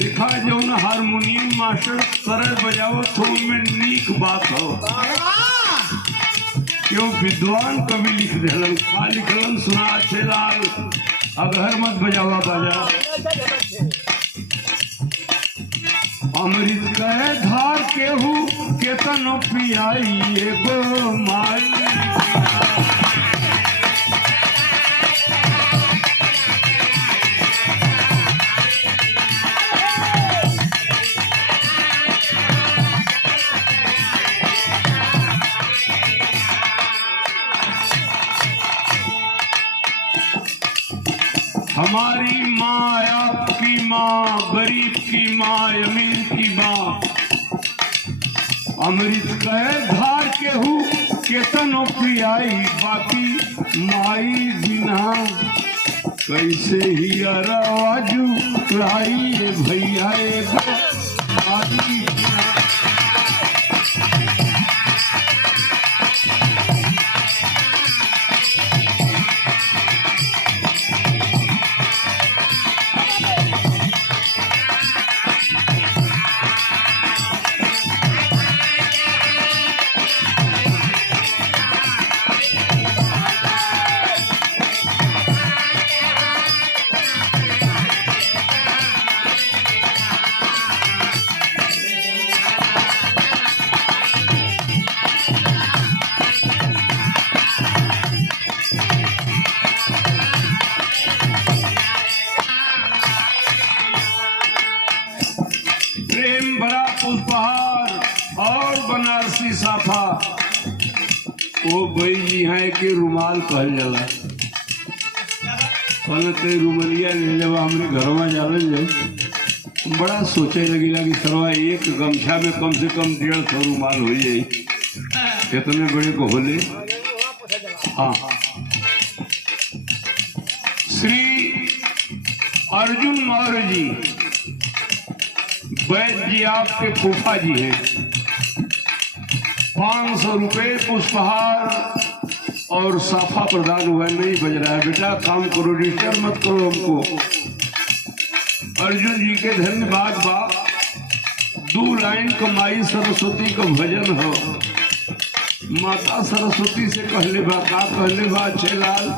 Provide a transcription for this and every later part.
देखा जो न हारमोनियम मास्टर सरल बजाओ तो में नीक बात हो क्यों विद्वान कवि लिख दिलन का लिखलन सुना अच्छे लाल अगर मत बजावा बाजा अमृत कहे धार केहू केतनो पियाई एगो माई हमारी माँ आपकी माँ गरीब की माँ अमीर की माँ अमृत कहे धार केहू केतनो पियाई बाकी माई बिना कैसे ही अराजू लाई भैया आदि पुष्पहार और बनारसी साफा वो भाई जी है कि रुमाल कहल जाला ते रुमलिया ले जब हमरे घर में जावे जे बड़ा सोचे लगी कि सरवा एक गमछा में कम से कम 150 रुमाल हो जाए कितने बड़े को होले। हाँ श्री अर्जुन मौर्य जी वैद्य जी आपके फूफा जी हैं 500 रुपये पुष्पहार और साफा प्रदान हुआ नहीं बज रहा है बेटा काम करो डिस्टर्ब मत करो हमको। अर्जुन जी के धन्यवाद बाप 2 लाइन कमाई सरस्वती का भजन हो माता सरस्वती से कहले बा का कहले बा छेलाल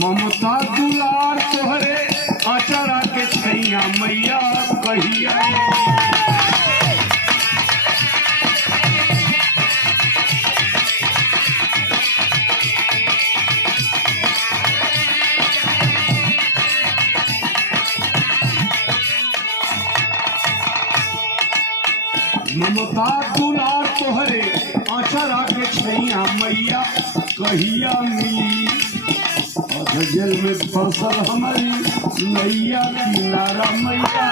ममता दुलार तोहरे आचारा के छैया मैया कहिया ममता दुलार तोहरे आचारा के छैया मैया कहिया मिली जल में फसल हमारी नैया किनारा मैया